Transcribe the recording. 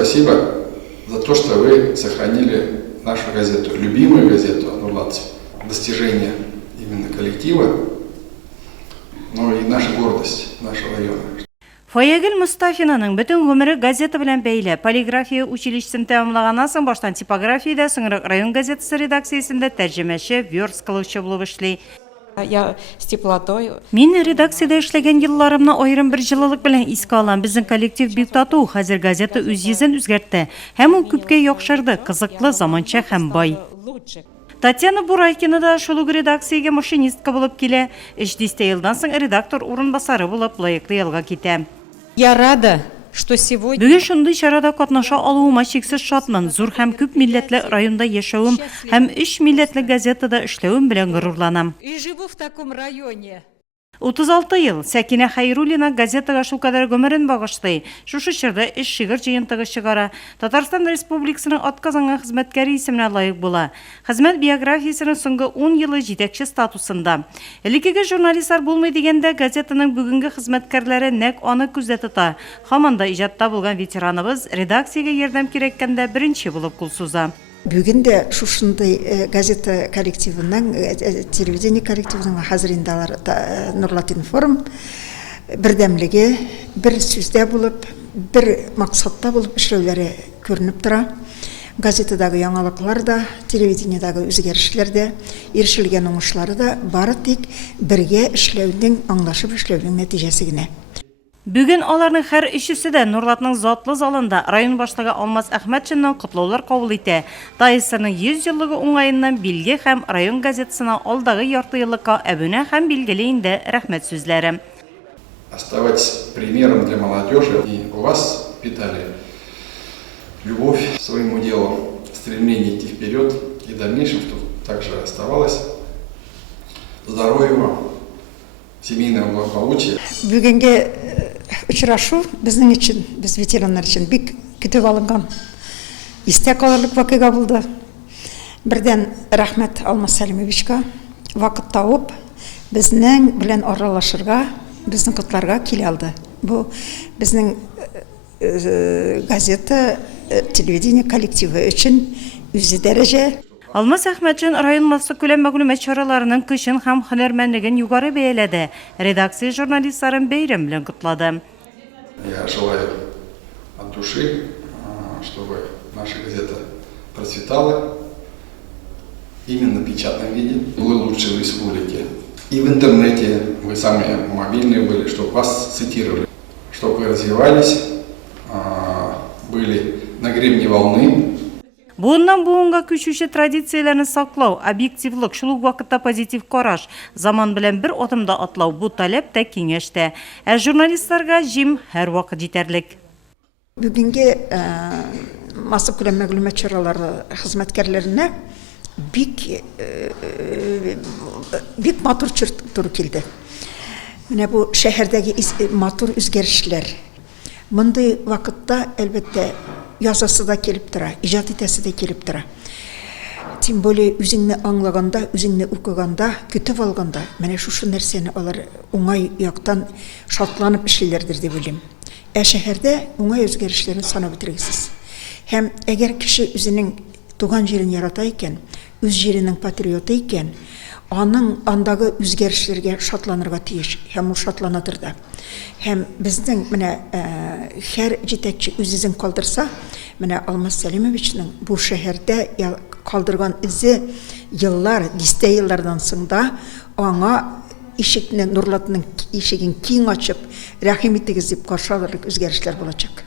спасибо за то, что вы сохранили нашу газету, любимую газету «Нурлатцев». Достижение именно коллектива, но и наша гордость нашего района. Фаягил Мустафинаның бөтен гомере газета белән бәйле. Полиграфия училищесын тәмамлаганнан соң баштан типографиядә, соңрак район газетасы редакциясендә тәрҗемәче, верст кылучы булып эшли. Я с теплотой. Мин редакциядә эшләгән елларымны аерым бер җылылык белән искә алам. Безнең коллектив бик тату, хәзер газета үз йөзен үзгәртте. Һәм ул күпкә яхшырды, кызыклы, заманча һәм бай. Татьяна Бурайкина да шул ук редакциягә машинистка булып килә. 3 елдан соң редактор урынбасары булып лаеклы ялга китә. Я рада, что сегодня... Бүген шундый чарада катнаша алуыма чиксез шатмын. Зур һәм күп милләтле районда яшәвем һәм 3 милләтле газетада эшләвем белән горурланам. И живу в таком районе. 36 ел Сәкинә Хәйруллина газетага шул кадәр гомерен багышлый. Шушы чорда эш шигырь җыентыгы чыгара. Татарстан Республикасының атказанган хезмәткәре исеменә лаек була. Хезмәт биографиясенең соңгы 10 елы җитәкче статусында. Элеккеге журналистлар булмый дигәндә газетаның бүгенге хезмәткәрләре нәкъ аны күздә тота. Һаман да иҗатта булган ветераныбыз редакциягә ярдәм кирәккәндә беренче булып кул суза. Бүген дә шушындай газета коллективының, телевидение коллективының хәзер инде алар Нурлат информ бердәмлеге, бер сүздә булып, бер максатта булып эшләүләре күренеп тора. Газетадагы яңалыклар да, телевидениедагы үзгәрешләр дә, ирешелгән уңышлары да бары тик бергә эшләүнең, аңлашып эшләүнең нәтиҗәсе генә. Бүген аларның һәр өчесе дә Нурлатның затлы залында район башлыгы Алмаз Әхмәтшиннән котлаулар кабул итә. ТАИСның 100 еллыгы уңаеннан билге һәм район газетасына алдагы ярты еллыкка әбүнә һәм билгеле инде рәхмәт сүзләре. Оставайтесь примером для молодежи, и у вас питали любовь к своему делу, стремление идти вперед, и в дальнейшем, чтобы также оставалось. Здоровья вам, семейного благополучия. Бүгенге очрашу безнең өчен, без ветераннар өчен бик көтеп алынган. Истә калырлык вакыйга булды. Бердән рәхмәт Алмаз Сәлимовичка вакыт тауып безнең белән аралашырга, безнең котларга килә алды. Бу безнең газета, телевидение коллективы өчен үзе дәрәҗә. Алмаз Әхмәтшин район массы күләм мәгълүмат чараларының көчен һәм һөнәрмәнлеген югары бәяләде. Редакция журналистларын бәйрәм белән котлады. Я желаю от души, чтобы наша газета процветала именно в печатном виде. Вы лучшие в республике. И в интернете вы самые мобильные были, чтобы вас цитировали, чтобы вы развивались, были на гребне волны. Буыннан буынга күчүче традицияләрне саклау, объективлык, шул ук вакытта позитив караш, заман белән бер атымда атлау бу таләп тә киңәштә. Ә журналистларга җим һәр вакыт җитәрлек. Бүгенге масса күләм мәгълүмат чаралары хезмәткәрләренә бик матур туры килде. Менә бу шәһәрдәге матур үзгәрешләр. Мондый вакытта әлбәттә язасы да килеп тора, иҗат итәсе дә килеп тора. Тем более үзеңне аңлаганда, үзеңне укыганда, көтеп алганда, менә шушы нәрсәне алар уңай яктан шатланып эшлиләрдер дип уйлыйм. Ә шәһәрдә уңай үзгәрешләрне санап бетергесез. Һәм әгәр кеше үзенең туган җирен ярата икән, үз җиренең патриоты икән, аның андагы үзгәрешләргә шатланырга тиеш, һәм ул шатланадыр да. Һәм безнең менә һәр җитәкче үзен калдырса, менә Алмаз Сәлимовичның бу шәһәрдә калдырган изе еллар, дистә еллардан соң да аңа ишекне, Нурлатның ишеген киң ачып, рәхим итегез дип каршы алырлык үзгәрешләр булачак.